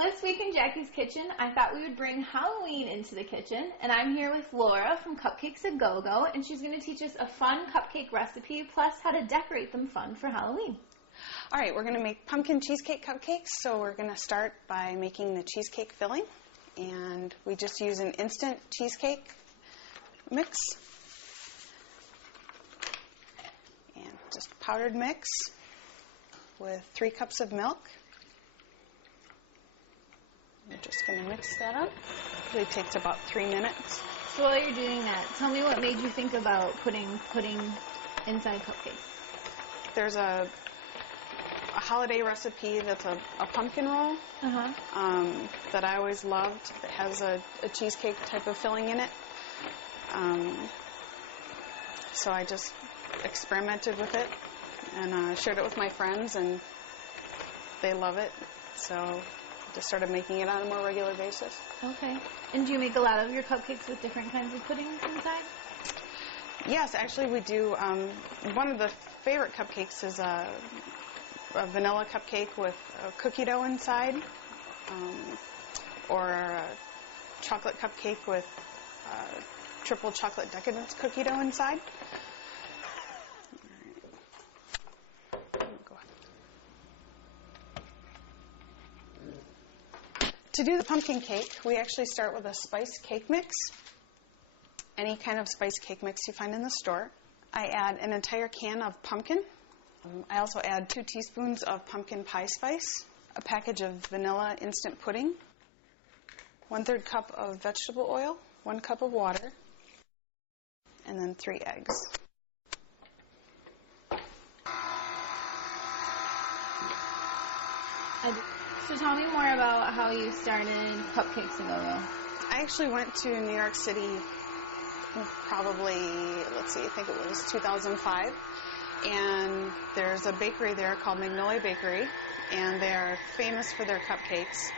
this week in Jackie's Kitchen, I thought we would bring Halloween into the kitchen, and I'm here with Laura from Cupcakes A Go-Go, and she's going to teach us a fun cupcake recipe, plus how to decorate them fun for Halloween. All right, we're going to make pumpkin cheesecake cupcakes, so we're going to start by making the cheesecake filling, and we just use an instant cheesecake mix, and just powdered mix with 3 cups of milk. We're just going to mix that up. It really takes about 3 minutes. So while you're doing that, tell me what made you think about putting pudding inside cupcakes. There's a holiday recipe that's a pumpkin roll that I always loved. It has a cheesecake type of filling in it. So I just experimented with it and shared it with my friends, and they love it. So just started making it on a more regular basis. Okay. And do you make a lot of your cupcakes with different kinds of puddings inside? Yes, actually we do. One of the favorite cupcakes is a vanilla cupcake with cookie dough inside, or a chocolate cupcake with triple chocolate decadence cookie dough inside. To do the pumpkin cake, we actually start with a spiced cake mix, any kind of spiced cake mix you find in the store. I add an entire can of pumpkin. I also add 2 teaspoons of pumpkin pie spice, a package of vanilla instant pudding, 1/3 cup of vegetable oil, 1 cup of water, and then 3 eggs. So tell me more about how you started Cupcakes A Go-Go. I actually went to New York City probably, I think it was 2005. And there's a bakery there called Magnolia Bakery, and they're famous for their cupcakes.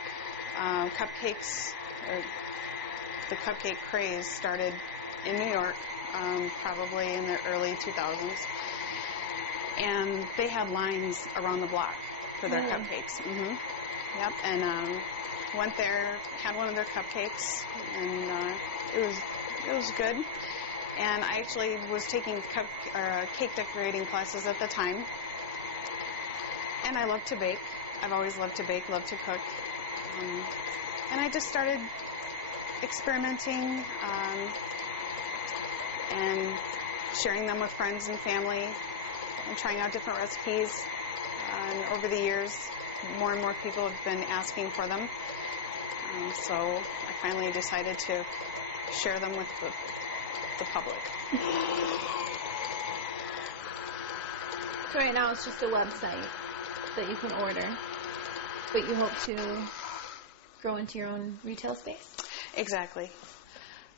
The cupcake craze started in New York, probably in the early 2000s. And they had lines around the block for their cupcakes. Yep, and went there, had one of their cupcakes, and it was good. And I actually was taking cake decorating classes at the time, and I love to bake. I've always loved to bake, loved to cook, and I just started experimenting and sharing them with friends and family, and trying out different recipes. And over the years, more and more people have been asking for them. So I finally decided to share them with the public. So right now it's just a website that you can order, but you hope to grow into your own retail space? Exactly.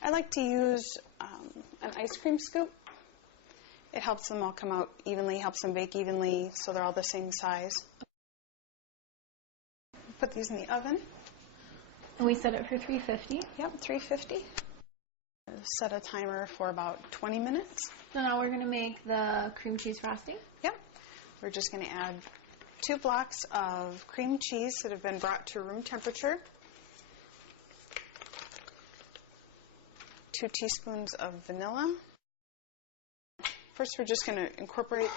I like to use an ice cream scoop. It helps them all come out evenly, helps them bake evenly, so they're all the same size. Put these in the oven. And we set it for 350? Yep, 350. Set a timer for about 20 minutes. So now we're going to make the cream cheese frosting? Yep. We're just going to add 2 blocks of cream cheese that have been brought to room temperature, 2 teaspoons of vanilla. First, we're just going to incorporate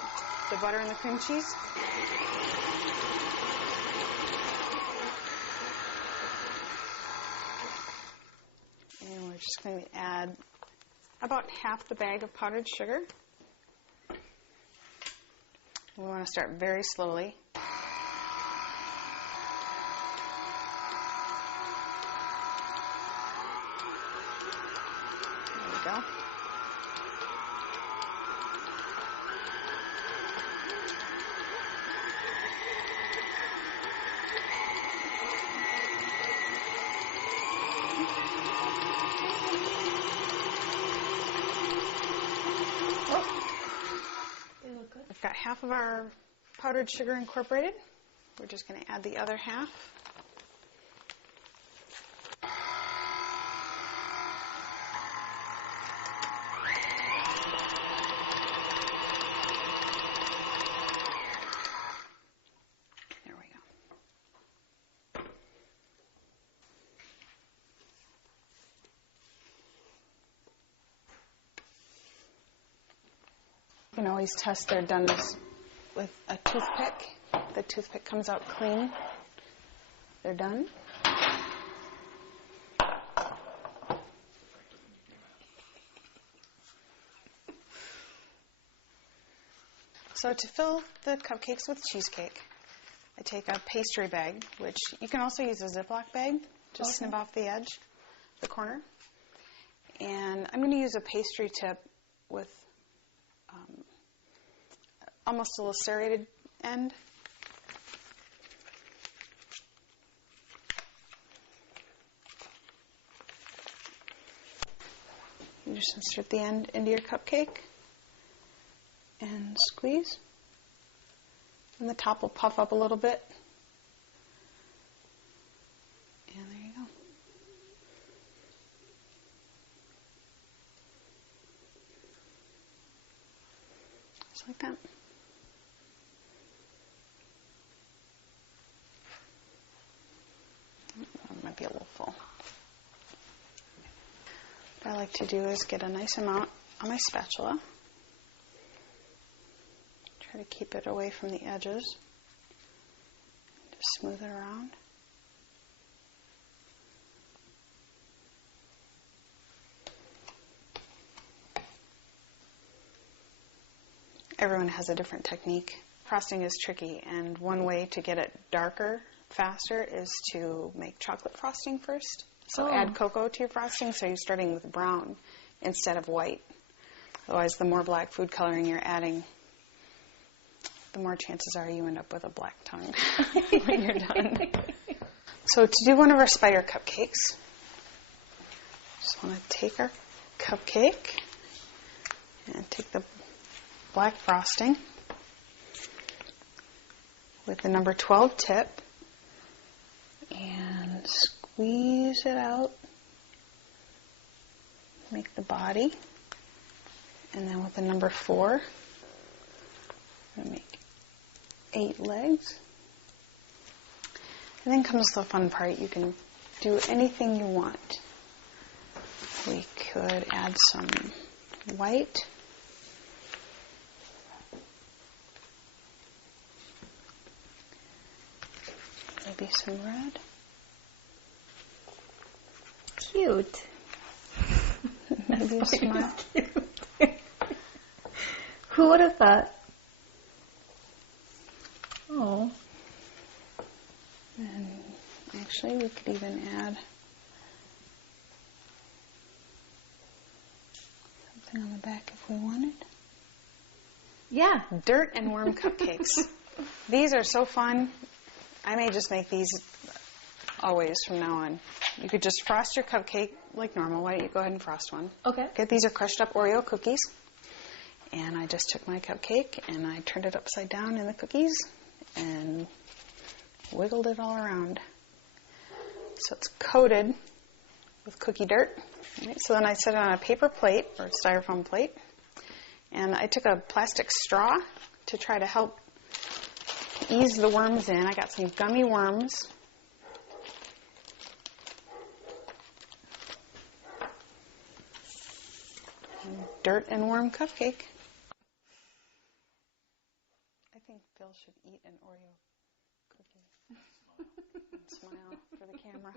the butter and the cream cheese. And we're just going to add about half the bag of powdered sugar. We want to start very slowly. There we go. We've got half of our powdered sugar incorporated. We're just going to add the other half. There we go. can always test their doneness with a toothpick. The toothpick comes out clean. They're done. So to fill the cupcakes with cheesecake, I take a pastry bag, which you can also use a Ziploc bag. Just snip off the edge, the corner. And I'm going to use a pastry tip with almost a little serrated end. You just insert the end into your cupcake and squeeze. And the top will puff up a little bit. And there you go. Just like that. That might be a little full. What I like to do is get a nice amount on my spatula. Try to keep it away from the edges. Just smooth it around. Everyone has a different technique. Frosting is tricky, and one way to get it darker faster is to make chocolate frosting first. So add cocoa to your frosting, so you're starting with brown instead of white. Otherwise, the more black food coloring you're adding, the more chances are you end up with a black tongue when you're done. So to do one of our spider cupcakes, just want to take our cupcake and take the black frosting with the number 12 tip and squeeze it out, make the body, and then with the number 4, I'm going to make 8 legs. And then comes the fun part. You can do anything you want. We could add some white. Maybe some red. Cute. Maybe a smile. Who would have thought? Oh. And actually, we could even add something on the back if we wanted. Yeah. Dirt and worm cupcakes. These are so fun. I may just make these always from now on. You could just frost your cupcake like normal. Why don't you go ahead and frost one? Okay. These are crushed up Oreo cookies. And I just took my cupcake and I turned it upside down in the cookies and wiggled it all around. So it's coated with cookie dirt. Right, so then I set it on a paper plate or a styrofoam plate. And I took a plastic straw to try to help ease the worms in. I got some gummy worms. And dirt and worm cupcake. I think Phil should eat an Oreo cookie and smile for the camera.